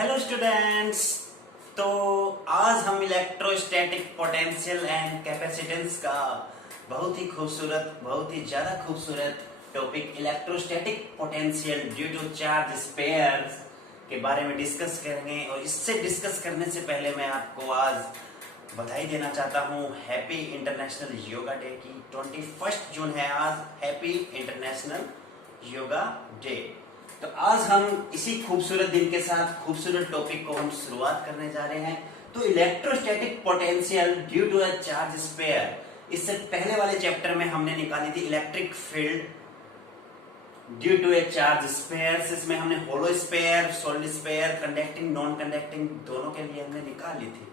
Hello students. तो आज हम इलेक्ट्रोस्टैटिक पोटेंशियल एंड कैपेसिटेंस का बहुत ही खूबसूरत, बहुत ही ज्यादा खूबसूरत topic electrostatic potential due to charge spheres के बारे में डिस्कस करेंगे। और इससे डिस्कस करने से पहले मैं आपको आज बधाई देना चाहता हूँ हैप्पी इंटरनेशनल योगा डे की। 21 जून है आज, हैप्पी इंटरनेशनल योगा डे। तो आज हम इसी खूबसूरत दिन के साथ खूबसूरत टॉपिक को हम शुरुआत करने जा रहे हैं। तो electrostatic potential due to a charge sphere, इससे पहले वाले चैप्टर में हमने निकाली थी electric field due to a charge sphere. इसमें हमने hollow sphere, solid sphere, conducting, non conducting दोनों के लिए हमने निकाली थी।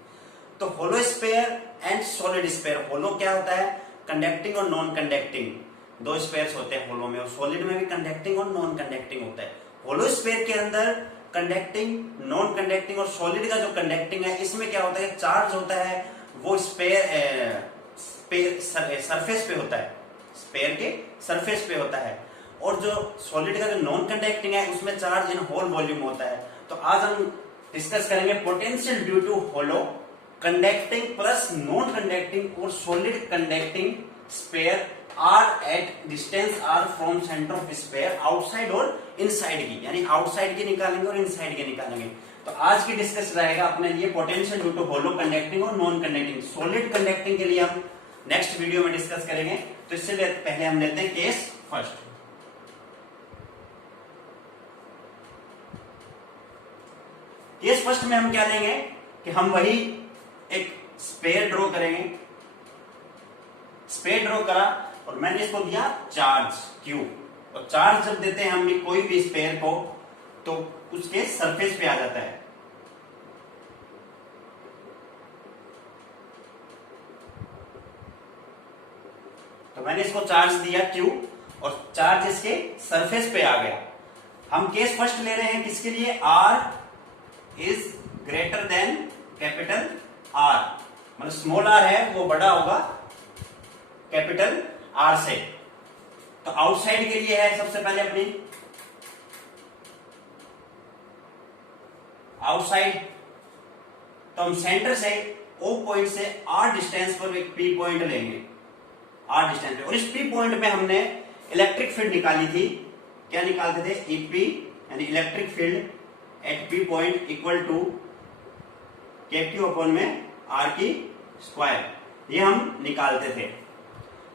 तो hollow sphere and solid sphere, hollow क्या होता है, कंडक्टिंग और नॉन कंडक्टिंग, दो स्पेयर्स होते हैं होलो में, और सॉलिड में भी कंडक्टिंग और नॉन कंडक्टिंग होता है। होलो स्पेयर के अंदर कंडक्टिंग, नॉन कंडक्टिंग और सॉलिड का जो कंडक्टिंग है, इसमें क्या होता है, चार्ज होता है वो सरफेस पे होता है, स्पेयर के सरफेस पे होता है। और जो सॉलिड का जो नॉन कंडक्टिंग है उसमें चार्ज इन होल वॉल्यूम होता है। तो आज हम डिस्कस करेंगे potential due to hollow, conducting plus non conducting और solid conducting sphere r at distance r from center of sphere, outside और इनसाइड की, यानी आउटसाइड की निकालेंगे और इनसाइड की निकालेंगे। तो आज की डिस्कस रहेगा अपने लिए potential due to hollow conducting और नॉन कंडक्टिंग। सॉलिड कंडक्टिंग के लिए हम नेक्स्ट वीडियो में डिस्कस करेंगे। तो इससे पहले हम लेते हैं केस फर्स्ट। केस फर्स्ट में हम क्या लेंगे कि हम वही एक स्पेयर ड्रॉ करेंगे। स्पेयर ड्रॉ करा और मैंने इसको दिया चार्ज Q, और चार्ज जब देते हैं हम भी कोई भी स्पेयर को तो उसके सरफेस पे आ जाता है। तो मैंने इसको चार्ज दिया Q और चार्ज इसके सरफेस पे आ गया। हम केस फर्स्ट ले रहे हैं किसके लिए, R is greater than capital R, मतलब स्मॉल r है वो बड़ा होगा कैपिटल R से। तो आउटसाइड के लिए है सबसे पहले अपनी आउटसाइड, तो हम सेंटर से O पॉइंट से R डिस्टेंस पर एक P पॉइंट लेंगे, R डिस्टेंस पे। और इस P पॉइंट पे हमने इलेक्ट्रिक फील्ड निकाली थी। क्या निकालते थे, EP यानी electric field at P point equal to KQ upon में R की स्क्वायर, ये हम निकालते थे।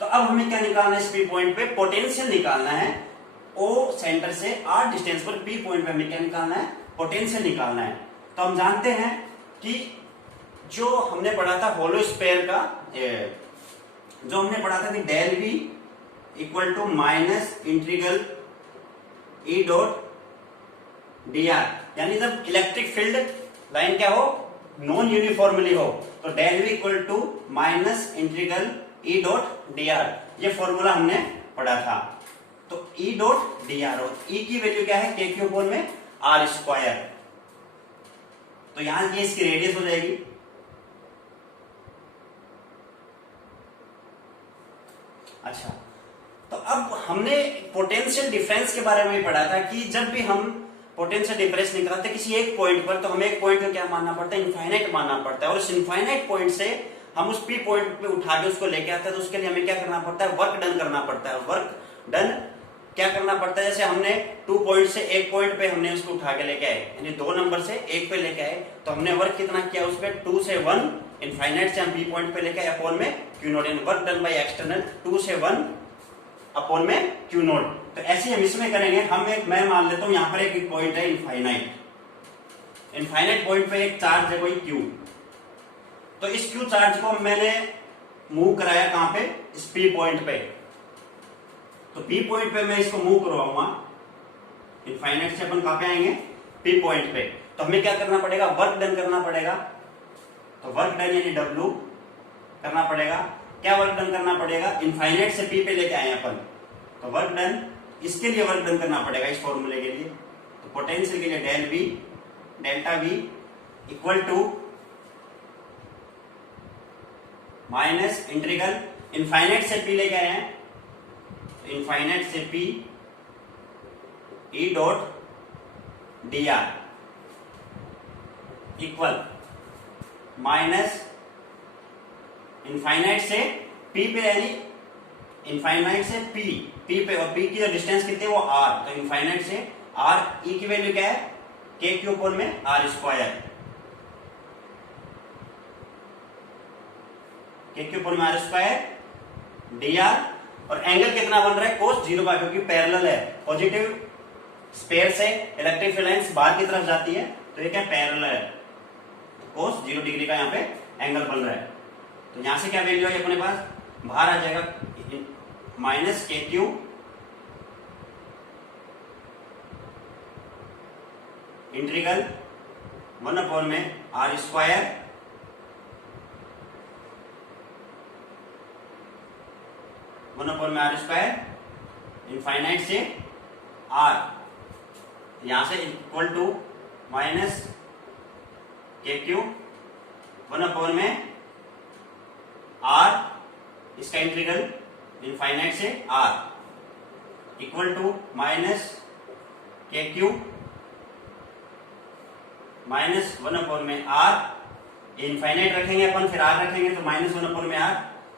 तो अब हमें क्या निकालना है, इस P पॉइंट पे पोटेंशियल निकालना है। O सेंटर से R डिस्टेंस पर P पॉइंट पे हमें क्या निकालना है, पोटेंशियल निकालना है। तो हम जानते हैं कि जो हमने पढ़ा था होलो स्पेयर का, जो हमने पढ़ा था कि del V equal to minus integral E dot dr, यानी जब इलेक्ट्रिक फील्ड लाइन क्या हो, नॉन यूनिफॉर्मली हो, तो del V equal to minus integral E dot dr, ये फॉर्मूला हमने पढ़ा था। तो E डॉट dr, और E की वैल्यू क्या है, KQ अपॉन में R स्क्वायर। तो यहां ये इसकी रेडियस हो जाएगी। अच्छा, तो अब हमने पोटेंशियल डिफरेंस के बारे में भी पढ़ा था कि जब भी हम पोटेंशियल डिफरेंस निकालते किसी एक पॉइंट पर, तो हमें एक पॉइंट को क्या मानना पड़ता है, इनफाइनाइट मानना पड़ता है। और इस इनफाइनाइट पॉइंट से हम उस P पॉइंट पे उठा के उसको लेके आते हैं। तो उसके लिए हमें क्या करना पड़ता है, वर्क डन करना पड़ता है। वर्क डन क्या करना पड़ता है, जैसे हमने 2 पॉइंट से एक पॉइंट पे हमने उसको उठा के लेके आए, यानी 2 नंबर से एक पे लेके आए, तो हमने वर्क कितना किया उस पर, 2 से 1, इनफाइनाइट से हम P पॉइंट पे लेके आए अपॉन में Q नोट, यानी वर्क डन बाई एक्सटर्नल 2 से 1 अपॉन में Q नोट। तो ऐसे हम इसमें करेंगे। मैं मान लेता हूं यहां पर एक पॉइंट है इनफाइनाइट, इनफाइनाइट पॉइंट पे एक चार्ज है कोई Q। तो इस Q चार्ज को मैंने मूव कराया कहां पे, इस P पॉइंट पे। तो P पॉइंट पे मैं इसको मूव करवाऊंगा, इनफाइनाइट से अपन कहां पे आएंगे, P पॉइंट पे। तो हमें क्या करना पड़ेगा, वर्क डन करना पड़ेगा। तो वर्क डन यानी W करना पड़ेगा। क्या वर्क डन करना पड़ेगा, इनफाइनाइट से P पे लेके आए अपन, तो वर्क डन, इसके लिए वर्क डन करना पड़ेगा इस फॉर्मूले के लिए। तो पोटेंशियल के लिए del V, delta V equal to minus integral, infinite से P लेके आए हैं, इनफाइनाइट से P E dot dr, equal minus infinite से पी पे, यानी इनफाइनाइट से पी पे, और पी की जो डिस्टेंस कितनी है वो आर, तो इनफाइनाइट से आर, ई की वैल्यू क्या है के क्यू अपॉन में आर स्क्वायर, के क्यू अपॉन में आर स्क्वायर डी आर, और एंगल कितना बन रहा है कोस 0 का, क्योंकि पैरेलल है, पॉजिटिव स्पेयर से इलेक्ट्रिक फील्ड लाइंस बाहर की तरफ जाती है, तो ये क्या पैरेलल है, कोस 0 डिग्री का यहाँ पे एंगल बन रहा है। तो यहां से क्या वैल्यू है अपने पास, बाहर आ जाएगा माइनस के क्यू इंटीग्रल 1 में आर स्क्वायर में आर स्क्वायर इनफाइनाइट से आर, यहां से इक्वल टू माइनस के क्यू 1 में आर, इसका इंटीग्रल इनफाइनाइट से आर इक्वल टू माइनस के क्यू माइनस 1 में आर, इनफाइनाइट रखेंगे अपन, फिर आर रखेंगे तो माइनस 1 में आर,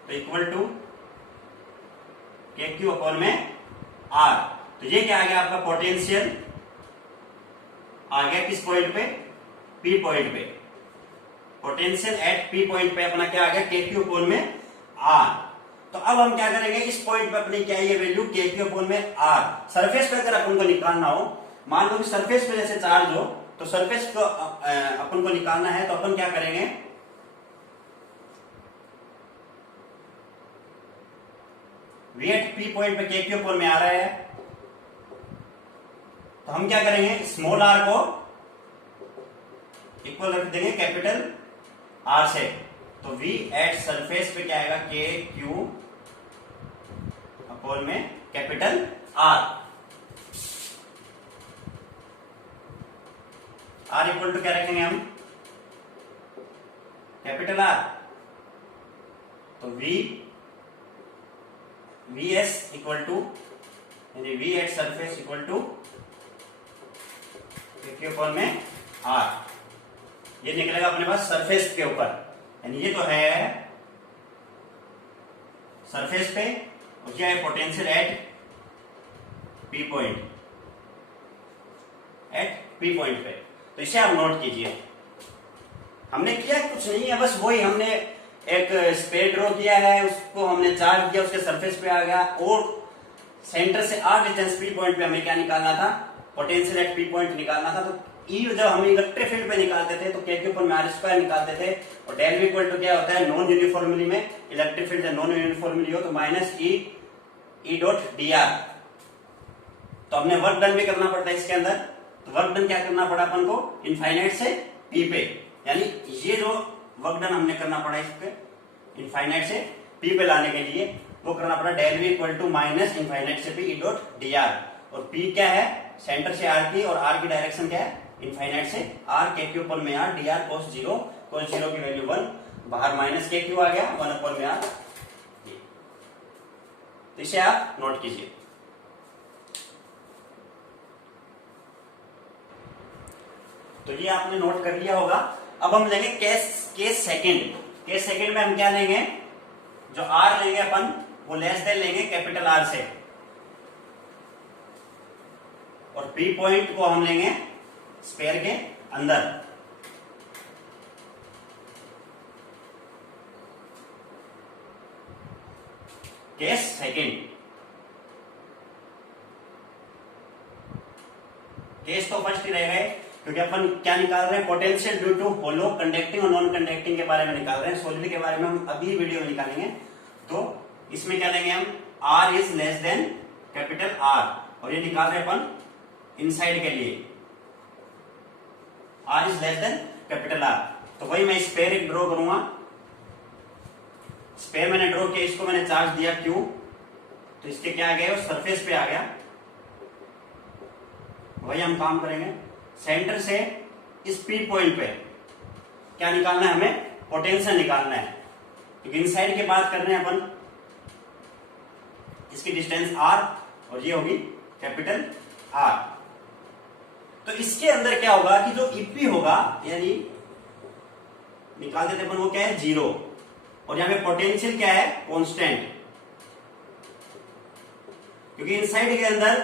तो equal to K Q upon में आर। तो ये क्या आ गया आपका पोटेंशियल आ गया किस पॉइंट पे, पी पॉइंट पे, पोटेंशियल एट पी पॉइंट पे अपना क्या आ गया के क्यू अपॉन में आर। तो अब हम क्या करेंगे, इस पॉइंट पे अपनी क्या है ये वैल्यू के क्यू अपॉन में आर, सरफेस पे अगर अपन को निकालना हो, मान लो कि सरफेस पे जैसे चार्ज हो, तो सरफेस को अपन को निकालना है, तो अपन क्या करेंगे, वी एट पी पॉइंट पे के क्यू अपॉन में आ रहा है, तो हम क्या करेंगे, स्मॉल आर को इक्वल रख देंगे कैपिटल आर से, तो वी एट सरफेस पे क्या आएगा के क्यू अपॉन में capital R, R equal to क्या रखेंगे हम कैपिटल आर, तो वी एस इक्वल टू, यानी V at surface equal to K ऊपर में आर, ये निकलेगा अपने पास सरफेस के ऊपर, यानी ये तो है सरफेस पे, और क्या है potential at P point, at P point पे। तो इसे आप नोट कीजिए, हमने किया कुछ नहीं है, बस वही हमने एक स्पेयर ड्रॉ किया है, उसको हमने चार्ज किया, उसके सरफेस पे आ गया, और सेंटर से आर डिस्टेंस पी पॉइंट पे हमें क्या निकालना था, पोटेंशियल एट पी पॉइंट निकालना था। तो ई जब हम इलेक्ट्रिक फील्ड पे निकालते थे तो के के ऊपर में आर स्क्वायर निकालते थे, और डेल वी इक्वल टू क्या होता है, नॉन यूनिफॉर्मली में इलेक्ट्रिक फील्ड नॉन यूनिफॉर्मली हो तो minus E dot D are. तो हमने वर्क डन भी करना पड़ता है इसके अंदर, तो वर्क डन क्या करना पड़ा अपन को, इनफाइनाइट से पी पे, यानी ये जो वर्क डन हमने करना पड़ा इसके इनफाइनाइट से पी पे लाने के लिए, वो करना पड़ा del V equal to minus infinite से P E dot D R, और पी क्या है सेंटर से आर की, और आर की डायरेक्शन क्या है इनफाइनाइट से आर, के क्यू पर में R D R cos zero की वैल्यू 1, बाहर माइनस के क्यू आ गया 1 पर में आर, तो इसे आप नोट कीजिए। तो ये आपने नोट कर लिया होगा। अब हम लेंगे केस सेकंड में हम क्या लेंगे, जो आर लेंगे अपन वो लेस देन लेंगे कैपिटल आर से, और पी पॉइंट को हम लेंगे स्पेयर के अंदर। केस सेकंड, केस तो फर्स्ट ही रहेगा, क्योंकि अपन क्या निकाल रहे हैं, potential due to hollow conducting और नॉन कंडक्टिंग के बारे में निकाल रहे हैं, सोलिड के बारे में हम अगली वीडियो में निकालेंगे। तो इसमें क्या लेंगे हम, R is less than capital R, और ये निकाल रहे हैं अपन इनसाइड के लिए, R is less than capital R. तो वही मैं स्पेयर एक ड्रॉ करूंगा, स्पेयर मैंने ड्रॉ किया, इसको मैंने चार्ज दिया क्यू, तो इसके क्या आ गया, सरफेस पे आ गया, वही हम काम करेंगे। सेंटर से इस पी पॉइंट पे क्या निकालना है, हमें पोटेंशियल निकालना है, क्योंकि इनसाइड की बात कर रहे हैं अपन, इसकी डिस्टेंस आर और ये होगी कैपिटल आर। तो इसके अंदर क्या होगा कि जो ईपी होगा, यानी निकालते थे अपन, वो क्या है 0, और यहाँ पे पोटेंशियल क्या है कांस्टेंट, क्योंकि इनसाइड के अंदर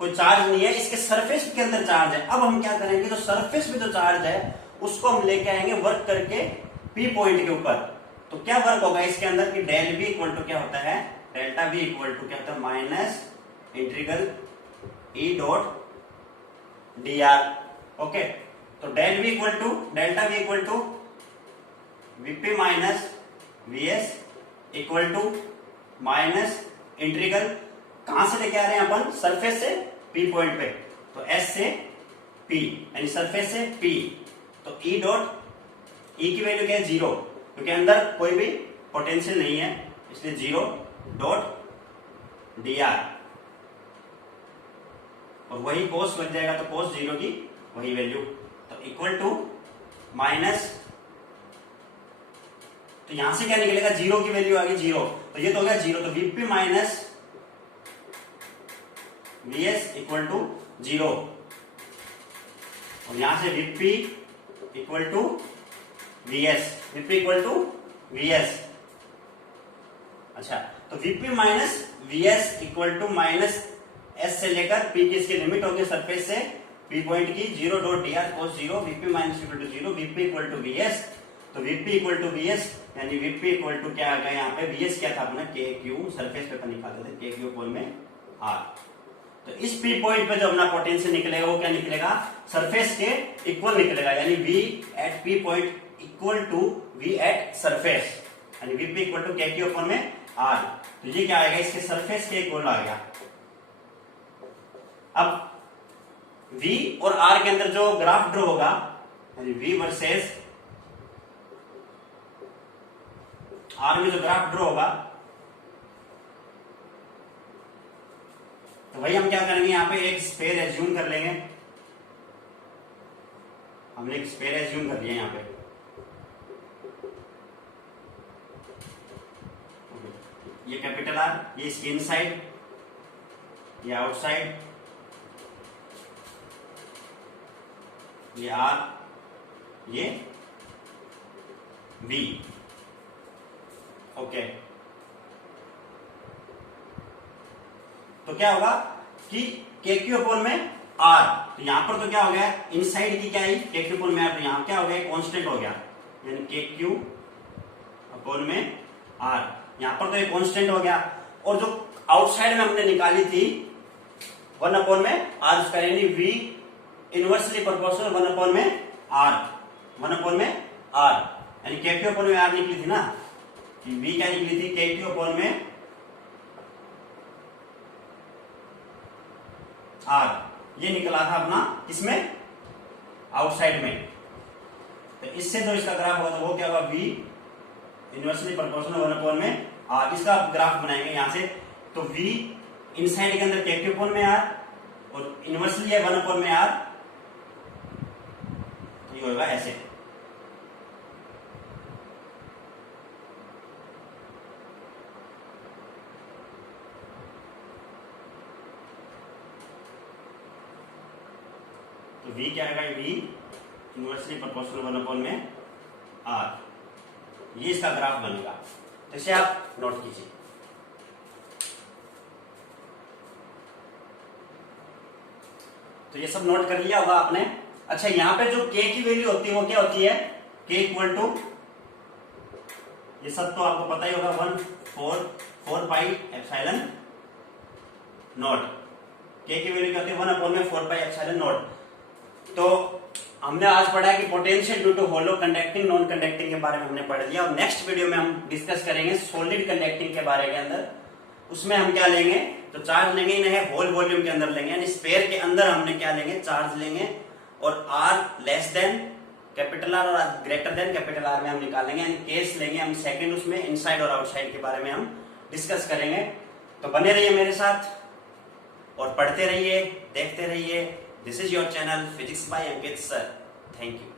कोई चार्ज नहीं है, इसके सरफेस के अंदर चार्ज है। अब हम क्या करेंगे, जो सरफेस में जो चार्ज है उसको हम लेके आएंगे वर्क करके पी पॉइंट के ऊपर। तो क्या वर्क होगा इसके अंदर कि डेल वी इक्वल टू क्या होता है, डेल्टा वी इक्वल टू क्या होता है minus integral E dot D R. Okay, तो del V equal to delta V equal to VP minus VS equal to minus integral कहां से लेके आ रहे हैं अपन, सरफेस से पी पॉइंट पे, तो एस से पी यानी सरफेस से पी, तो ई डॉट ई की वैल्यू क्या है 0, क्योंकि अंदर कोई भी पोटेंशियल नहीं है, इसलिए 0 डॉट डी आर, और वही कोस बन जाएगा, तो कोस 0 की वही वैल्यू, तो इक्वल टू माइनस, तो यहां से क्या निकलेगा 0 की वैल्यू आ गई 0, तो ये तो हो गया 0, तो VP minus VS equal to 0, और यहां से VP equal to VS, VP equal to VS. अच्छा, तो VP minus VS equal to minus S से लेकर पी की इसकी लिमिट होगी सरफेस से पी पॉइंट की 0 dot D R cos 0, VP minus equal to 0, VP equal to VS, तो वीपी इक्वल टू वीएस यानी वीपी इक्वल टू क्या आ गया यहाँ पे, वीएस क्या था अपना के क्यू, सरफेस पे निकालते थे के क्यू कोण में आर। तो इस पी पॉइंट पे जो अपना पोटेंशियल निकलेगा वो क्या निकलेगा, सरफेस के इक्वल निकलेगा, यानी V at P point equal to V at surface, यानी VP equal to K Q कोण में आर। तो ये क्या आएगा, इसके सरफेस के इक्वल आ गया। अब V और R के अंदर जो ग्राफ ड्रॉ होगा, यानी V वर्सेस R में जो ग्राफ ड्रॉ होगा, तो वही हम क्या करेंगे, यहां पे एक स्फीयर एज्यूम कर लेंगे, हमने एक स्फीयर एज्यूम कर लिया यहां पे, ये कैपिटल R, ये इसकी इनसाइड, ये आउटसाइड, ये R, ये V। ओके, तो क्या होगा कि के क्यू अपॉन में R, तो यहां पर तो क्या हो गया, इनसाइड की क्या है के क्यू अपॉन में R, तो यहां क्या हो गया, कांस्टेंट हो गया, यानी के क्यू अपॉन में R, यहां पर तो ये कांस्टेंट हो गया, और जो आउटसाइड में हमने निकाली थी 1 अपॉन में R उसका, यानी V इनवर्सली प्रोपोर्शनल 1 अपॉन में R, 1 अपॉन में R, यानी के क्यू अपॉन में R निकली थी ना, कि V क्या निकली थी, के क्यू अपॉन में R, ये निकला था अपना इसमें आउटसाइड में। तो इससे जो इसका ग्राफ होगा वो क्या होगा, V इनवर्सली प्रोपोर्शनल 1 अपॉन में R, इसका ग्राफ बनाएंगे यहां से, तो V इनसाइड के अंदर के क्यू अपॉन में R और इनवर्सली है 1 अपॉन में R, तो ये होगा ऐसे। तो V क्या आएगा, V इनवर्सली प्रोपोर्शनल 1 अपॉन में R, ये इसका ग्राफ बनेगा। तो इसे आप नोट कीजिए। तो ये सब नोट कर लिया होगा आपने। अच्छा, यहां पे जो k की वैल्यू होती है वो क्या होती है, k इक्वल टू, ये सब तो आपको पता ही होगा, 1/4 पाई एप्सिलॉन नॉट, k की वैल्यू क्या होती है 1 अपॉन में 4 पाई एप्सिलॉन नॉट। तो हमने आज पढ़ा है कि potential due to hollow conducting non conducting के बारे में हमने पढ़ लिया, और नेक्स्ट वीडियो में हम डिस्कस करेंगे सॉलिड कंडक्टिंग के बारे के अंदर। उसमें हम क्या लेंगे, तो चार्ज लेंगे इन्हें होल वॉल्यूम के अंदर लेंगे, यानी स्फीयर के अंदर हमने क्या लेंगे, चार्ज लेंगे, और R less than capital R और ग्रेटर देन कैपिटल R में हम निकालेंगे, यानी केस लेंगे हम सेकंड, उसमें इनसाइड और आउटसाइड के बारे में हम डिस्कस करेंगे। तो बने रहिए मेरे साथ और पढ़ते रहिए, देखते रहिए। This is your channel physics bye Ankit sir. Thank you.